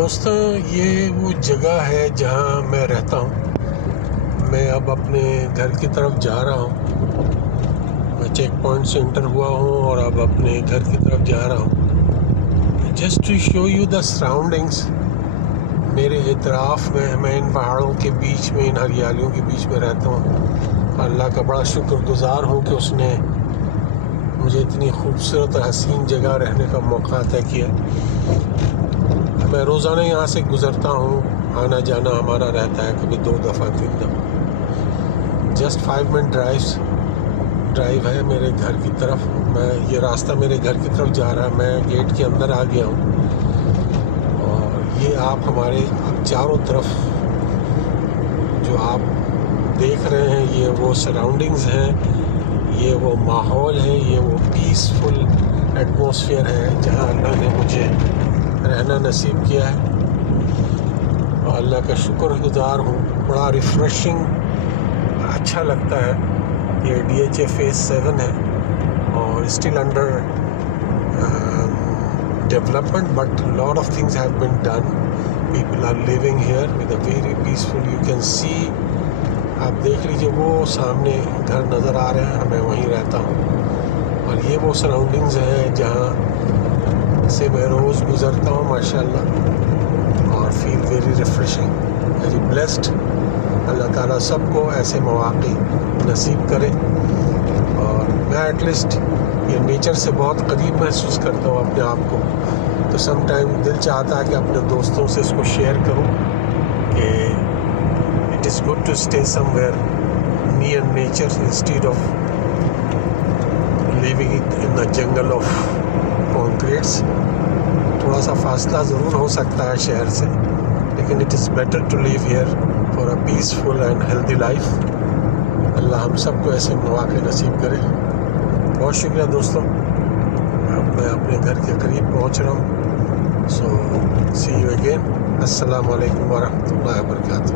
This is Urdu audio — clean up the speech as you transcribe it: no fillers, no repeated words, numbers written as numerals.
دوستوں یہ وہ جگہ ہے جہاں میں رہتا ہوں. میں اب اپنے گھر کی طرف جا رہا ہوں. میں چیک پوائنٹ سے انٹر ہوا ہوں اور اب اپنے گھر کی طرف جا رہا ہوں. Just to show you the surroundings. میرے اطراف میں ان پہاڑوں کے بیچ میں، ان ہریالیوں کے بیچ میں رہتا ہوں. اللہ کا بڑا شکر گزار ہوں کہ اس نے مجھے اتنی خوبصورت اور حسین جگہ رہنے کا موقع عطا کیا. میں روزانہ یہاں سے گزرتا ہوں، آنا جانا ہمارا رہتا ہے، کبھی 2 دفعہ 3 دفعہ. جسٹ 5 منٹ ڈرائیو ہے میرے گھر کی طرف. یہ راستہ میرے گھر کی طرف جا رہا ہے. میں گیٹ کے اندر آ گیا ہوں اور یہ آپ ہمارے چاروں طرف جو آپ دیکھ رہے ہیں یہ وہ سراؤنڈنگز ہیں، یہ وہ ماحول ہے، یہ وہ پیسفل ایٹماسفیئر ہے جہاں اللہ نے مجھے رہنا نصیب کیا ہے. اور اللہ کا شکر گزار ہوں. بڑا ریفریشنگ اچھا لگتا ہے. یہ DHA فیز 7 ہے اور still under development but lot of things have been done. People are living here with a very peaceful. You can see, آپ دیکھ لیجیے وہ سامنے گھر نظر آ رہے ہیں، میں وہیں رہتا ہوں. اور یہ وہ سراؤنڈنگز ہیں جہاں سے میں روز گزرتا ہوں ماشاءاللہ، اور feel very refreshing, very blessed. Allah تعالیٰ سب کو ایسے مواقع نصیب کرے. اور میں ایٹ لیسٹ یہ نیچر سے بہت قریب محسوس کرتا ہوں اپنے آپ کو. تو سم ٹائم دل چاہتا ہے کہ اپنے دوستوں سے اس کو شیئر کروں کہ it is good to stay somewhere near nature instead of living in the jungle of کانکریٹس. تھوڑا سا فاصلہ ضرور ہو سکتا ہے شہر سے، لیکن it is better to live here for a peaceful and healthy life. Allah ہم سب کو ایسے مواقع نصیب کرے. بہت شکریہ دوستوں. اب میں اپنے گھر کے قریب پہنچ رہا ہوں. سو سی یو اگین. السلام علیکم ورحمۃ اللہ وبرکاتہ.